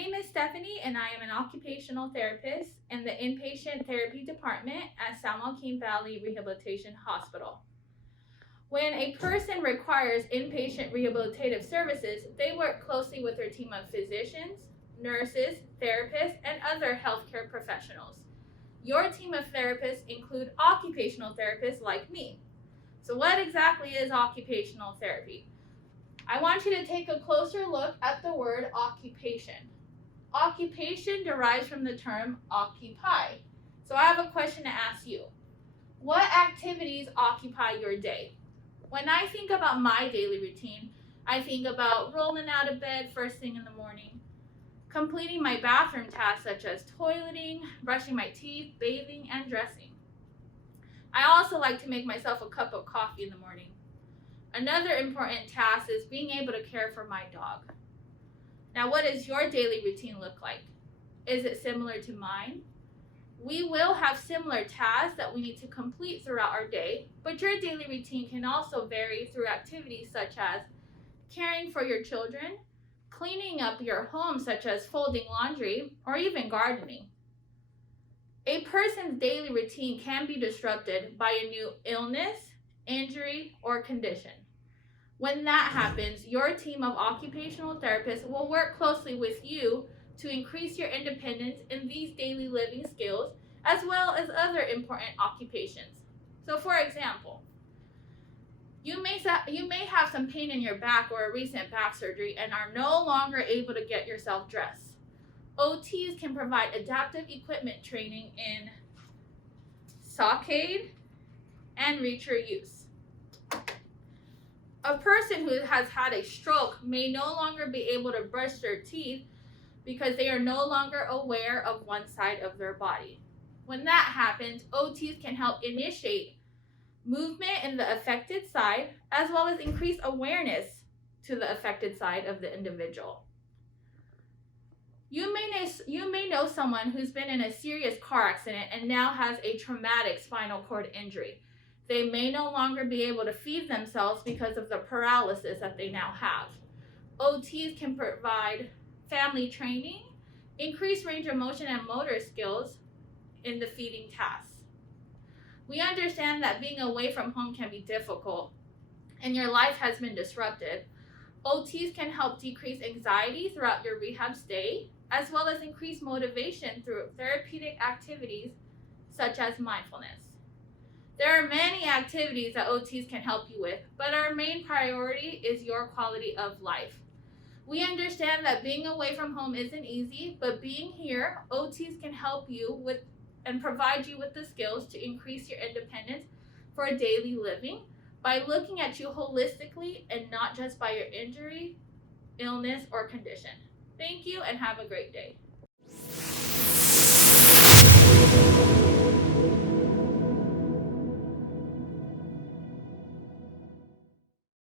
name is Stephanie, and I am an occupational therapist in the inpatient therapy department at San Joaquin Valley Rehabilitation Hospital. When a person requires inpatient rehabilitative services, they work closely with their team of physicians, nurses, therapists, and other healthcare professionals. Your team of therapists include occupational therapists like me. So what exactly is occupational therapy? I want you to take a closer look at the word occupation. Occupation derives from the term occupy. So I have a question to ask you. What activities occupy your day? When I think about my daily routine, I think about rolling out of bed first thing in the morning, completing my bathroom tasks such as toileting, brushing my teeth, bathing, and dressing. I also like to make myself a cup of coffee in the morning. Another important task is being able to care for my dog. Now, what does your daily routine look like? Is it similar to mine? We will have similar tasks that we need to complete throughout our day, but your daily routine can also vary through activities such as caring for your children, cleaning up your home such as folding laundry, or even gardening. A person's daily routine can be disrupted by a new illness, injury, or condition. When that happens, your team of occupational therapists will work closely with you to increase your independence in these daily living skills, as well as other important occupations. So for example, you may have some pain in your back or a recent back surgery and are no longer able to get yourself dressed. OTs can provide adaptive equipment training in stockade and reacher use. A person who has had a stroke may no longer be able to brush their teeth because they are no longer aware of one side of their body. When that happens, OTs can help initiate movement in the affected side, as well as increase awareness to the affected side of the individual. You may know someone who's been in a serious car accident and now has a traumatic spinal cord injury. They may no longer be able to feed themselves because of the paralysis that they now have. OTs can provide family training, increase range of motion and motor skills in the feeding tasks. We understand that being away from home can be difficult and your life has been disrupted. OTs can help decrease anxiety throughout your rehab stay, as well as increase motivation through therapeutic activities such as mindfulness. There are many activities that OTs can help you with, but our main priority is your quality of life. We understand that being away from home isn't easy, but being here, OTs can help you with and provide you with the skills to increase your independence for daily living by looking at you holistically and not just by your injury, illness, or condition. Thank you and have a great day.